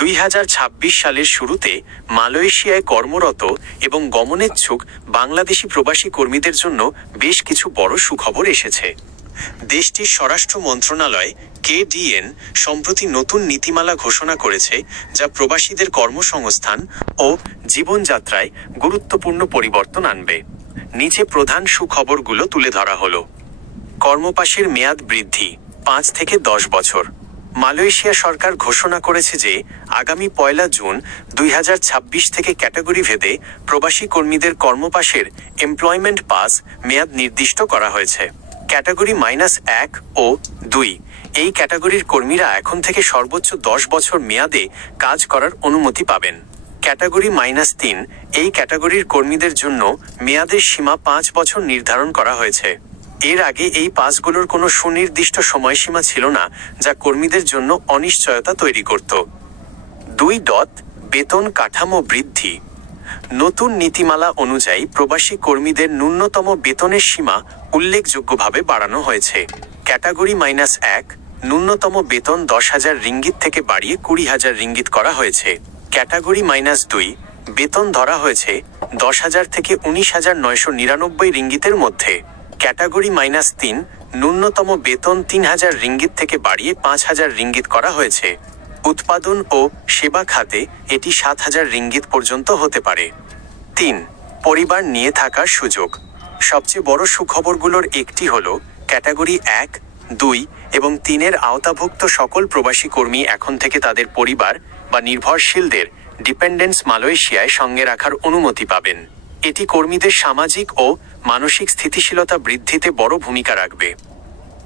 দুই হাজার ছাব্বিশ সালের শুরুতে মালয়েশিয়ায় কর্মরত এবং গমনেচ্ছুক বাংলাদেশি প্রবাসী কর্মীদের জন্য বেশ কিছু বড় সুখবর এসেছে। দেশটির স্বরাষ্ট্র মন্ত্রণালয় কেডিএন সম্প্রতি নতুন নীতিমালা ঘোষণা করেছে যা প্রবাসীদের কর্মসংস্থান ও জীবনযাত্রায় গুরুত্বপূর্ণ পরিবর্তন আনবে। নিচে প্রধান সুখবরগুলো তুলে ধরা হলো। কর্মপাশের মেয়াদ বৃদ্ধি, পাঁচ থেকে দশ বছর। মালয়েশিয়া সরকার ঘোষণা করেছে যে আগামী পয়লা জুন দুই হাজার ছাব্বিশ থেকে ক্যাটাগরি ভেদে প্রবাসী কর্মীদের কর্মপাশের এমপ্লয়মেন্ট পাস মেয়াদ নির্দিষ্ট করা হয়েছে। ক্যাটাগরি মাইনাস এক ও দুই। এই ক্যাটাগরির কর্মীরা এখন থেকে সর্বোচ্চ দশ বছর মেয়াদে কাজ করার অনুমতি পাবেন। ক্যাটাগরি মাইনাস তিন। এই ক্যাটাগরির কর্মীদের জন্য মেয়াদের সীমা পাঁচ বছর নির্ধারণ করা হয়েছে। এর আগে এই পাসগুলোর কোনো সুনির্দিষ্ট সময়সীমা ছিল না, যা কর্মীদের জন্য অনিশ্চয়তা তৈরি করত। দুই ডট, বেতন কাঠামো বৃদ্ধি। নতুন নীতিমালা অনুযায়ী প্রবাসী কর্মীদের ন্যূনতম বেতনের সীমা উল্লেখযোগ্যভাবে বাড়ানো হয়েছে। ক্যাটাগরি মাইনাস এক, ন্যূনতম বেতন দশ হাজার রিঙ্গিত থেকে বাড়িয়ে কুড়ি হাজার রিঙ্গিত করা হয়েছে। ক্যাটাগরি মাইনাস দুই, বেতন ধরা হয়েছে দশ হাজার থেকে উনিশ হাজার নয়শো নিরানব্বই রিঙ্গিতের মধ্যে। ক্যাটাগরি মাইনাস তিন, ন্যূনতম বেতন তিন হাজার রিঙ্গিত থেকে বাড়িয়ে পাঁচ হাজার রিঙ্গিত করা হয়েছে। উৎপাদন ও সেবা খাতে এটি সাত হাজার রিঙ্গিত পর্যন্ত হতে পারে। তিন, পরিবার নিয়ে থাকার সুযোগ। সবচেয়ে বড় সুখবরগুলোর একটি হল, ক্যাটাগরি এক, দুই এবং তিনের আওতাভুক্ত সকল প্রবাসী কর্মী এখন থেকে তাদের পরিবার বা নির্ভরশীলদের ডিপেন্ডেন্স মালয়েশিয়ায় সঙ্গে রাখার অনুমতি পাবেন। এটি কর্মীদের সামাজিক ও মানসিক স্থিতিশীলতা বৃদ্ধিতে বড় ভূমিকা রাখবে।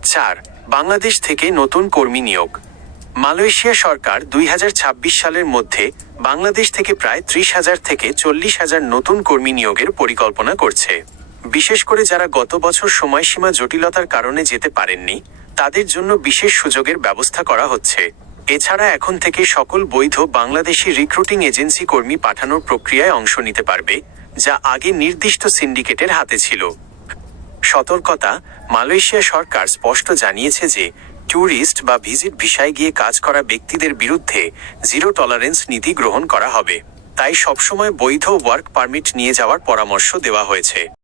চার, বাংলাদেশ থেকে নতুন কর্মী নিয়োগ। মালয়েশিয়া সরকার দুই হাজার ছাব্বিশ সালের মধ্যে বাংলাদেশ থেকে প্রায় ত্রিশ হাজার থেকে চল্লিশ হাজার নতুন কর্মী নিয়োগের পরিকল্পনা করছে। বিশেষ করে যারা গত বছর সময়সীমা জটিলতার কারণে যেতে পারেননি, তাদের জন্য বিশেষ সুযোগের ব্যবস্থা করা হচ্ছে। এছাড়া এখন থেকে সকল বৈধ বাংলাদেশি রিক্রুটিং এজেন্সি কর্মী পাঠানোর প্রক্রিয়ায় অংশ নিতে পারবে, যা আগে নির্দিষ্ট সিন্ডিকেটের হাতে ছিল। সতর্কতা, মালয়েশিয়া সরকার স্পষ্ট জানিয়েছে যে ট্যুরিস্ট বা ভিজিট ভিসায় গিয়ে কাজ করা ব্যক্তিদের বিরুদ্ধে জিরো টলারেন্স নীতি গ্রহণ করা হবে। তাই সবসময় বৈধ ওয়ার্ক পারমিট নিয়ে যাওয়ার পরামর্শ দেওয়া হয়েছে।